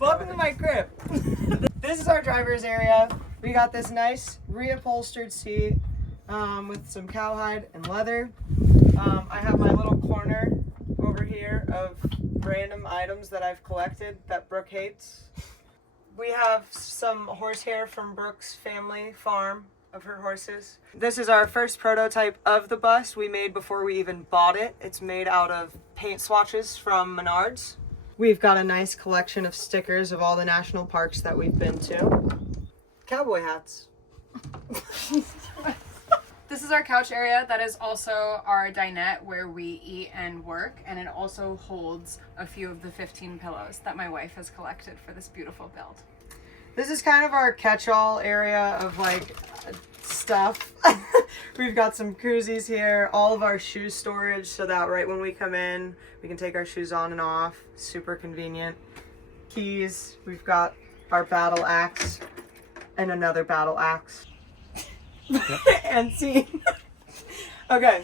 Welcome to my crib. This is our driver's area. We got this nice reupholstered seat with some cowhide and leather. I have my little corner over here of random items that I've collected that Brooke hates. We have some horsehair from Brooke's family farm of her horses. This is our first prototype of the bus we made before we even bought it. It's made out of paint swatches from Menards. We've got a nice collection of stickers of all the national parks that we've been to. Cowboy hats. This is our couch area. That is also our dinette where we eat and work, and it also holds a few of the 15 pillows that my wife has collected for this beautiful build. This is kind of our catch-all area of like stuff. We've got some koozies here, all of our shoe storage so that right when we come in, we can take our shoes on and off. Super convenient. Keys, we've got our battle axe and another battle axe. And scene. Okay,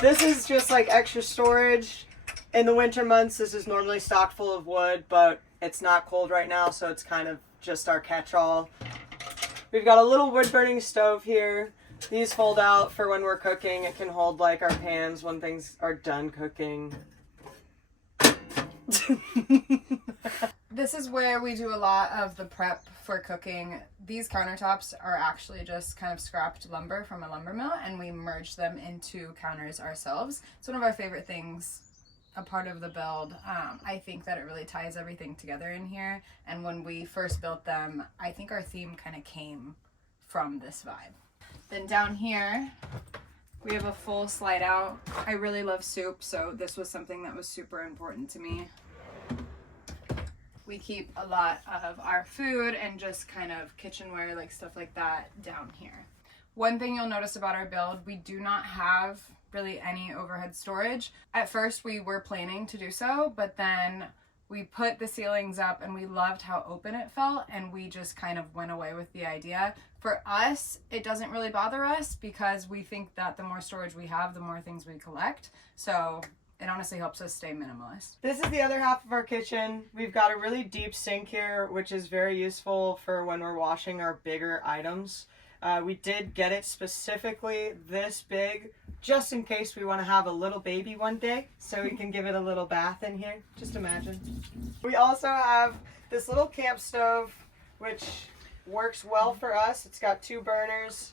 this is just like extra storage. In the winter months, this is normally stocked full of wood, but it's not cold right now, so it's kind of just our catch-all. We've got a little wood-burning stove here. These fold out for when we're cooking. It can hold like our pans when things are done cooking. This is where we do a lot of the prep for cooking. These countertops are actually just kind of scrapped lumber from a lumber mill, and we merge them into counters ourselves. It's one of our favorite things, a part of the build. I think that it really ties everything together in here, and when we first built them, I think our theme kind of came from this vibe. Then down here, we have a full slide out. I really love soup, so this was something that was super important to me. We keep a lot of our food and just kind of kitchenware, like stuff like that, down here. One thing you'll notice about our build, we do not have really any overhead storage. At first we were planning to do so, but then we put the ceilings up and we loved how open it felt, and we just kind of went away with the idea. For us, it doesn't really bother us because we think that the more storage we have, the more things we collect. So it honestly helps us stay minimalist. This is the other half of our kitchen. We've got a really deep sink here, which is very useful for when we're washing our bigger items. We did get it specifically this big, just in case we want to have a little baby one day, so we can give it a little bath in here. Just imagine. We also have this little camp stove, which works well for us. It's got 2 burners,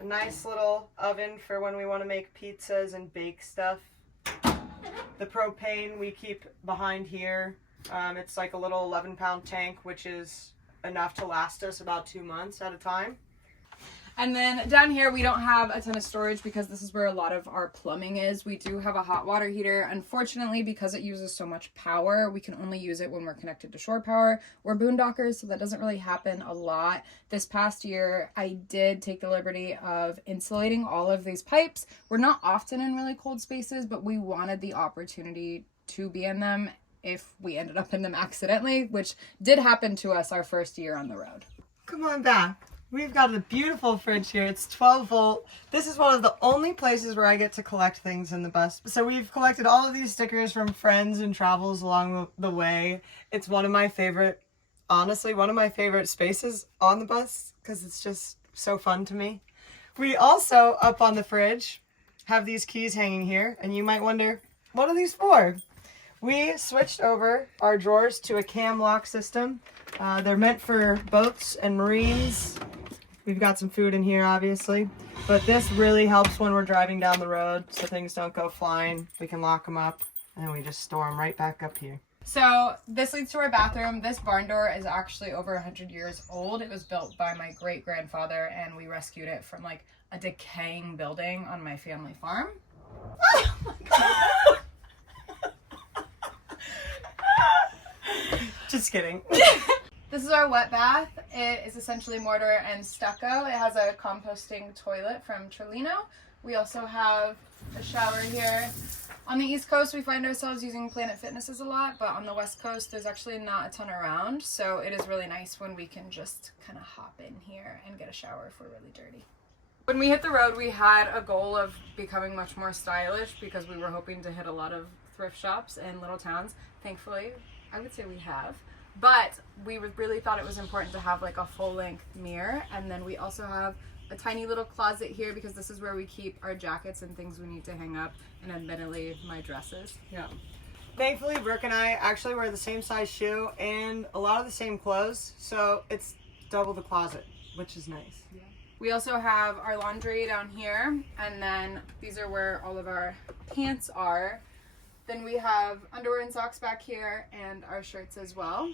a nice little oven for when we want to make pizzas and bake stuff. The propane we keep behind here. It's like a little 11-pound tank, which is enough to last us about 2 months at a time. And then down here, we don't have a ton of storage because this is where a lot of our plumbing is. We do have a hot water heater. Unfortunately, because it uses so much power, we can only use it when we're connected to shore power. We're boondockers, so that doesn't really happen a lot. This past year, I did take the liberty of insulating all of these pipes. We're not often in really cold spaces, but we wanted the opportunity to be in them if we ended up in them accidentally, which did happen to us our first year on the road. Come on back. We've got a beautiful fridge here. It's 12 volt. This is one of the only places where I get to collect things in the bus. So we've collected all of these stickers from friends and travels along the way. It's one of my favorite, honestly, one of my favorite spaces on the bus because it's just so fun to me. We also, up on the fridge, have these keys hanging here, and you might wonder, what are these for? We switched over our drawers to a cam lock system. They're meant for boats and marines. We've got some food in here, obviously, but this really helps when we're driving down the road so things don't go flying. We can lock them up, and then we just store them right back up here. So this leads to our bathroom. This barn door is actually over 100 years old. It was built by my great-grandfather, and we rescued it from like a decaying building on my family farm. Oh my God. Just kidding. This is our wet bath. It is essentially mortar and stucco. It has a composting toilet from Trolino. We also have a shower here. On the East Coast, we find ourselves using Planet Fitnesses a lot, but on the West Coast, there's actually not a ton around. So it is really nice when we can just kind of hop in here and get a shower if we're really dirty. When we hit the road, we had a goal of becoming much more stylish because we were hoping to hit a lot of thrift shops in little towns. Thankfully, I would say we have. But we really thought it was important to have like a full-length mirror. And then we also have a tiny little closet here because this is where we keep our jackets and things we need to hang up, and admittedly my dresses. Yeah. Thankfully, Brooke and I actually wear the same size shoe and a lot of the same clothes, so it's double the closet, which is nice. Yeah. We also have our laundry down here, and then these are where all of our pants are. Then we have underwear and socks back here, and our shirts as well.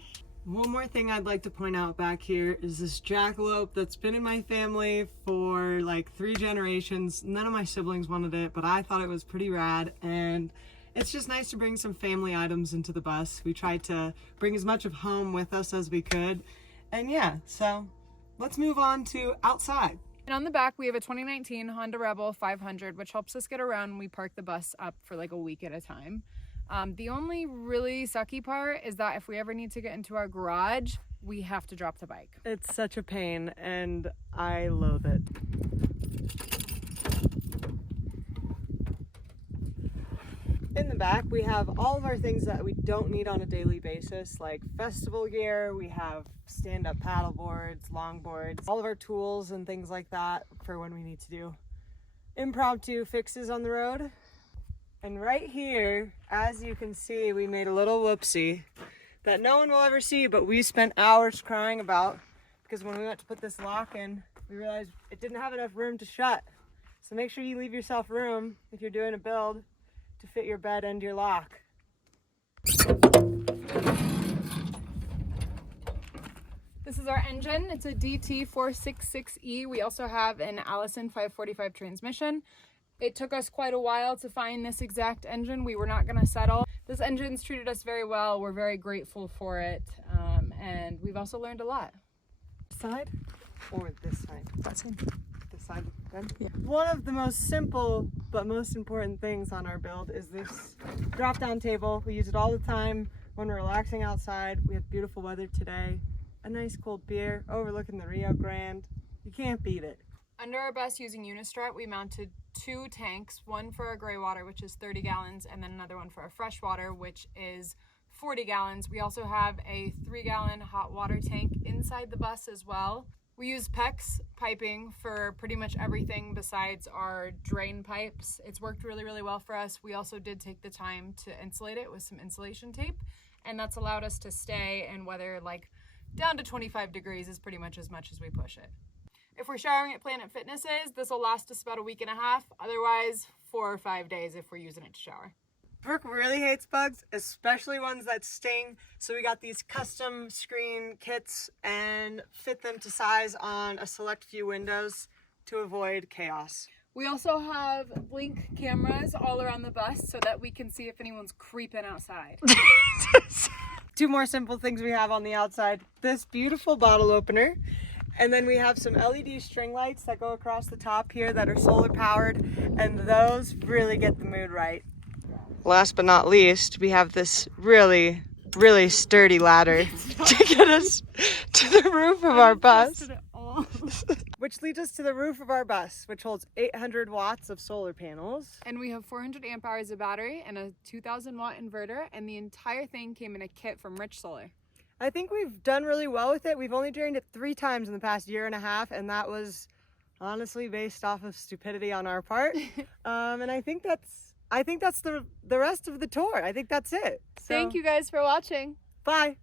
One more thing I'd like to point out back here is this jackalope that's been in my family for like 3 generations. None of my siblings wanted it, but I thought it was pretty rad, and it's just nice to bring some family items into the bus. We tried to bring as much of home with us as we could. And yeah, so let's move on to outside. And on the back, we have a 2019 Honda Rebel 500, which helps us get around when we park the bus up for like a week at a time. The only really sucky part is that if we ever need to get into our garage, we have to drop the bike. It's such a pain, and I loathe it. In the back, we have all of our things that we don't need on a daily basis, like festival gear. We have stand-up paddle boards, longboards, all of our tools and things like that for when we need to do impromptu fixes on the road. And right here, as you can see, we made a little whoopsie that no one will ever see, but we spent hours crying about, because when we went to put this lock in, we realized it didn't have enough room to shut. So make sure you leave yourself room if you're doing a build to fit your bed and your lock. This is our engine. It's a DT466E. We also have an Allison 545 transmission. It took us quite a while to find this exact engine. We were not going to settle. This engine's treated us very well. We're very grateful for it. And we've also learned a lot. Side or this side? That side. This side. Good? Yeah. One of the most simple but most important things on our build is this drop-down table. We use it all the time when we're relaxing outside. We have beautiful weather today. A nice cold beer overlooking the Rio Grande. You can't beat it. Under our bus using Unistrut, we mounted 2 tanks, one for our gray water, which is 30 gallons, and then another one for our fresh water, which is 40 gallons. We also have a 3-gallon hot water tank inside the bus as well. We use PEX piping for pretty much everything besides our drain pipes. It's worked really, really well for us. We also did take the time to insulate it with some insulation tape, and that's allowed us to stay in weather like down to 25 degrees is pretty much as we push it. If we're showering at Planet Fitnesses, this will last us about a week and a half. Otherwise, 4 or 5 days if we're using it to shower. Brooke really hates bugs, especially ones that sting. So we got these custom screen kits and fit them to size on a select few windows to avoid chaos. We also have blink cameras all around the bus so that we can see if anyone's creeping outside. 2 more simple things we have on the outside. This beautiful bottle opener. And then we have some LED string lights that go across the top here that are solar powered, and those really get the mood right. Last but not least, we have this really sturdy ladder to get us to the roof of our bus. Which leads us to the roof of our bus, which holds 800 watts of solar panels. And we have 400 amp hours of battery and a 2000 watt inverter, and the entire thing came in a kit from Rich Solar. I think we've done really well with it. We've only drained it 3 times in the past year and a half, and that was honestly based off of stupidity on our part. And I think that's the rest of the tour. I think that's it. So, Thank you guys for watching. Bye.